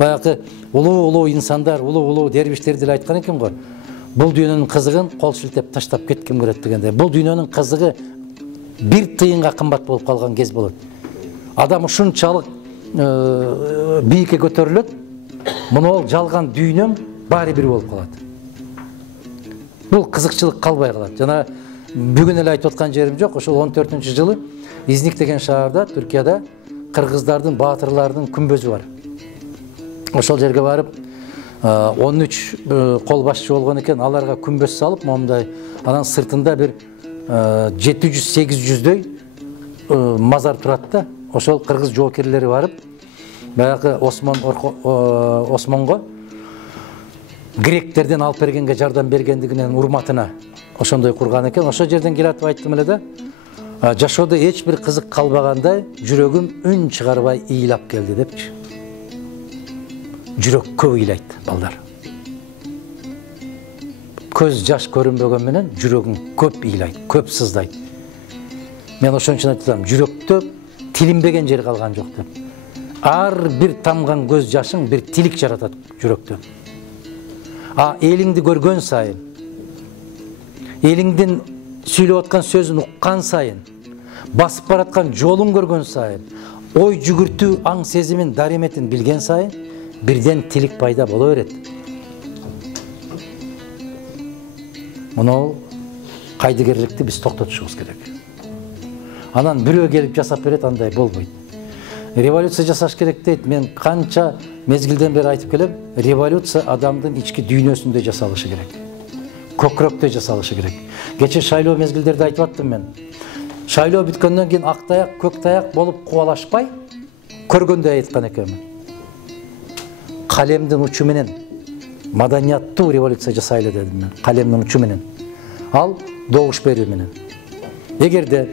Баягы улуу инсандар, улуу дервиштер деле айткан экен го. Бул дүйнөнүн кызыгын кол шилтеп таштап кетким келет дегенде. Бул дүйнөнүн кызыгы бир тыйынга кымбат болуп калган кез болот. Адам ушунчалык бийикке көтөрүлөт, мына жалган дүйнөм баары бир болуп калат. Бул кызыкчылык калбай калат. Жана бүгүн эле айтып аткан жерим жок. Ошол 14-жылы Изник деген шаарда, Түркияда кыргыздардын, баатырлардын күмбөзү бар. Ошол жерге барып 13 кол башчы болгон экен, аларга күмбөз салып, момундай анан сыртында бир 700-800дөй мазар турат да. Ошол кыргыз жоокерлери барып, баягы Осмонго гректерден алып бергенге жардам бергендигинин урматына ошондой курган экен. Ошол жерден келатып айттым эле да. Жашоодо эч бир кызык калбагандай, жүрөгүм үн чыгарбай ыйлап келди депчи. Жүрөк көп ыйлайт, балдар. Көз жаш көрүнбөгөн менен жүрөгүң көп ыйлайт, көп сыздайт. Мен ошон үчүн айтам, жүрөктө тилинбеген жер калган жок деп. Ар бир тамган көз жашың бир тилик жаратат жүрөктө. Элиңди көргөн сайын, элиңдин сүйлөп аткан сөзүн уккан сайын, басып бараткан жолун көргөн сайын, ой жүгүртүү, аң сезимин, дареметин билген сайын, бирден тилик пайда боло берет. Муну кайдыгерликти биз токтотушубуз керек. Анан бирөө келип жасап берет, андай болбойт. Революция жасаш керек дейт. Мен канча мезгилден бери айтып келем, революция адамдын ички дүйнөсүндө жасалышы керек. Көкрөктө жасалышы керек. Кече шайлоо мезгилдерде айтып аттым мен. Шайлоо бүткөндөн кийин ак таяк, көк таяк болуп кубалашпай, көргөндөй айткан экенмин. Калемдин учу менен маданияттуу революция жасайлы дедим мен. Калемдин учу менен. Ал добуш берүү менен. Эгерде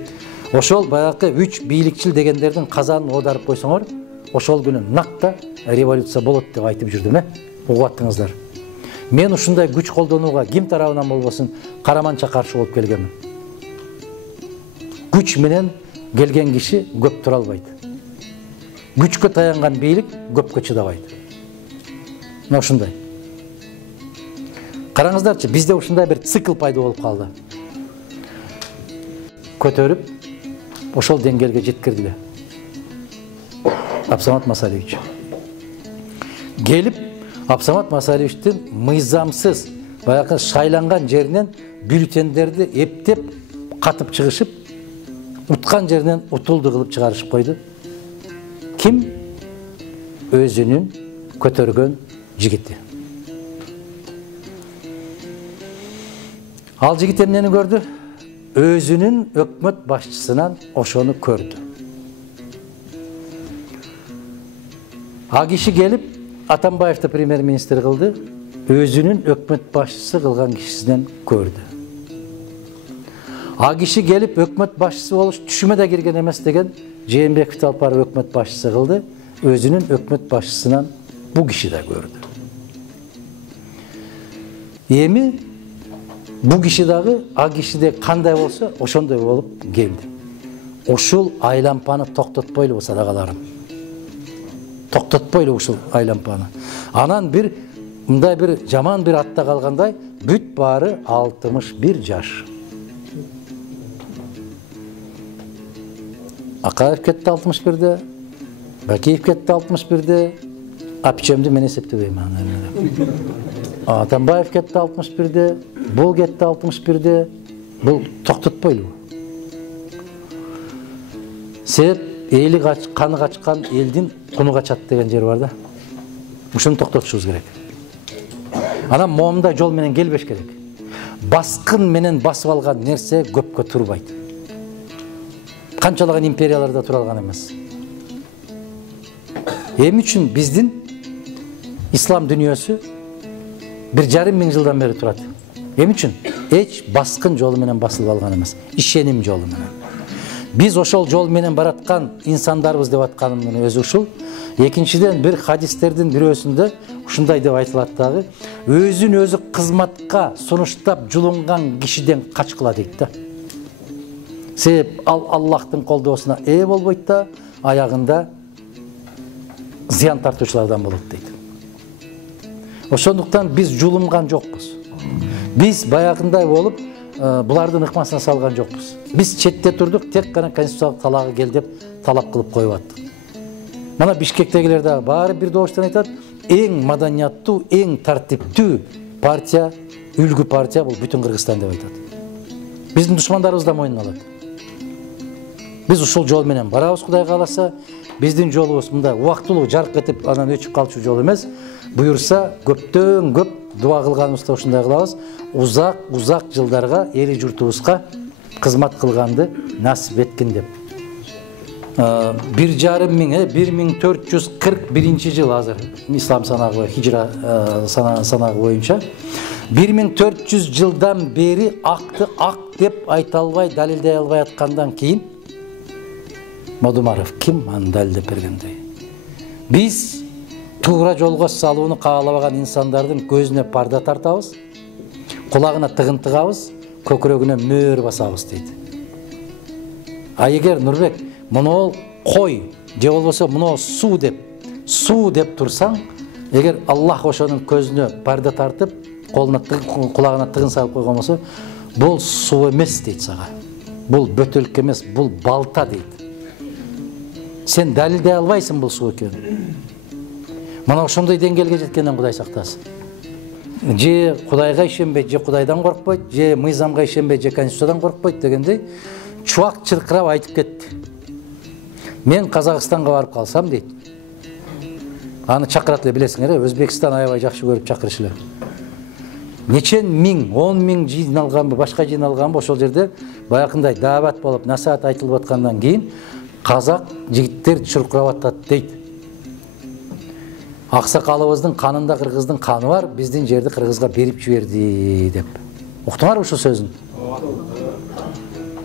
ошол баягы 3 бийликчил дегендердин казанын оодарып койсоңор, ошол күнү накта революция болот деп айтып жүрдүм, угуп аттыңыздар. Мен ушундай күч колдонууга ким тарабынан болбосун караманча каршы болуп келгенмин. Күч менен келген киши көп тура албайт. Күчкө таянган бийлик көпкө чыдабайт. Мына ушундай. Караңыздарчы, бизде ушундай бир цикл пайда болуп калды. Көтөрүп, ошол деңгээлге жеткирдиле. Абсамат Масалевич. Келип, Абсамат Масалевичтин мыйзамсыз, баягы шайланган жеринен бюллетендерди эптеп, катып чыгышып, уткан жеринен утулду кылып чыгарышып койду. Ким? Өзүнүн көтөргөн жигити. Ал жигит эмнени көрдү? Өзүнүн өкмөт башчысынан ошону көрдү. Киши келип, Атамбаевди премьер-министр кылды, өзүнүн өкмөт башчысы кылган кишисинен көрдү. Киши келип, өкмөт башчысы болуш түшүмө да кирген эмес деген Жээнбековду алып барып өкмөт башчысы кылды, өзүнүн өкмөт башчысынан бу киши да көрдү. Эми бу киши дагы кишиде кандай болсо, ошондой болуп келди. Ушул айлампаны токтотпойлу садакаларым. Токтотпойлу ушул айлампаны. Анан мындай бир жаман бир атта калгандай, бүт баары 61 жаш. Акаев кетти 61-де, Бакиев кетти 61-де, Апчемди мен эсептебейм аны. Атамбаев кетти 61-де, бул кетти 61-де, бул токтотпойлу. Себеп эли каны качкан элдин куну качат деген жер бар да. Ушуну токтотушубуз керек. Анан момундай жол менен келбеш керек. Баскын менен басып алган нерсе көпкө турбайт. Канчалаган империяларда тура алган эмес. Эми үчүн биздин ислам дүнүйөсү 1,5 миң жылдан бери турат. Эми үчүн эч баскын жолу менен басылып алган эмес, ишеним жолу менен. Биз ошол жол менен бараткан инсандарбыз деп атканымдын өзү ушул. Экинчиден бир хадистердин бирөөсүндө ушундай деп айтылат дагы, өзүн өзү кызматка сунуштап жулунган кишиден качкыла дейт да. Себеп ал Аллахтын колдоосуна ээ болбойт да, аягында зыян тартуучулардан болот дейт. Ошондуктан биз жулумган жокпуз. Биз баягындай болуп, булардын ыкмасына салган жокпуз. Биз четте турдук, тек гана конституциялык талагы кел деп талап кылып коюп аттык. Мана Бишкектегилер дагы баары бир добуштан айтат, эң маданияттуу, эң тартиптүү партия, үлгү партия бул бүтүн Кыргызстан деп айтат. Биздин душмандарыбыз да мойнуна алат. Биз ушул жол менен барабыз, Кудай кааласа. Биздин жолубуз мындай убактылуу жарык этип анан өчүп калчу жол эмес. Буюрса, көптөн көп дуа кылганыбызда ушундай кылабыз. Узак жылдарга эли журтубузга кызмат кылганды насип эткин деп. 1441 жыл азыр ислам санагы, хижра санагы боюнча 1400 жылдан бери акты ак деп айта албай, далилдей албай аткандан кийин Модумаров ким аны далилдеп бергендей? Биз туура жолго салууну каалабаган инсандардын көзүнө парда тартабыз, кулагына тыгын тыгабыз, көкүрөгүнө мөөр басабыз дейт. А эгер Нурбек муну кой же болбосо муну суу деп турсаң, эгер Аллах ошонун көзүнө парда тартып, кулагына тыгын салып койгон болсо, бул суу эмес дейт сага. Бул бөтөлкө эмес, бул балта дейт. Сен далилдей албайсың бул суу экенин. Мана ошондой деңгээлге жеткенден Кудай сактасын. Же Кудайга ишенбейт, же Кудайдан коркпойт, же мыйзамга ишенбейт, же конституциядан коркпойт дегендей чубак чыркырап айтып кетти. Мен Казакстанга барып калсам дейт. Аны чакырат эле билесиңер, Өзбекстан аябай жакшы көрүп чакырыш эле. Нечен миң, 10 миң жиналганбы, башка жиналганбы, ошол жерде баягындай даават болуп, насаат айтылып аткандан кийин казак жигиттер чуркурап атат дейт. Аксакалыбыздын канында кыргыздын каны бар, биздин жерди кыргызга берип жиберди деп. Уктуңарбы ушул сөзүн?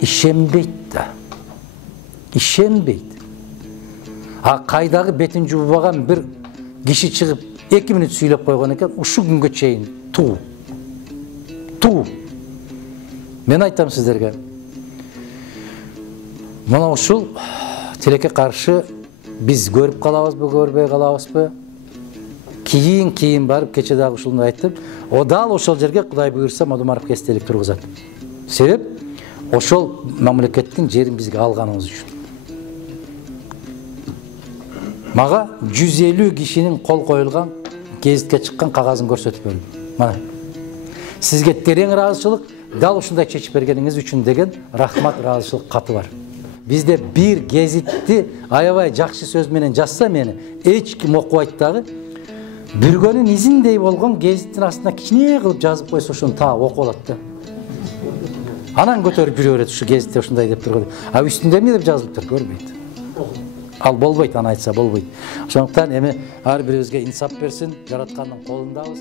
Ишенбейт да. Ишенбейт. А кайдагы бетин жуубаган бир киши чыгып 2 мүнөт сүйлөп койгон экен, ушул күнгө чейин туу. Мен айтам сиздерге. Мына ушул тилекке каршы биз көрүп калабызбы, көрбөй калабызбы? Кийин барып кече дагы ушуну айттым. О дал ошол жерге Кудай буйрса Модумаровго эстелик тургузат. Себеп ошол мамлекеттин жерин бизге алганыбыз үчүн. Мага 150 кишинин кол коюлган гезитке чыккан кагазын көрсөтүп берди. Мана. Сизге терең ыраазычылык, дал ушундай чечип бергениңиз үчүн деген рахмат, ыраазычылык каты бар. Бизде бир гезитти аябай жакшы сөз менен жазса мени эч ким окубайт дагы. Бүргөнүн изиндей болгон гезиттин астына кичине кылып жазып койсо ошону таап окуп алат да. Анан көтөрүп жүрө берет, ушу гезитте ушундай деп турган. А үстүндө эмне деп жазылыптыр, көрбөйт. Ал болбойт, аны айтса болбойт. Ошондуктан эми ар бирибизге инсап берсин, жараткандын колундабыз.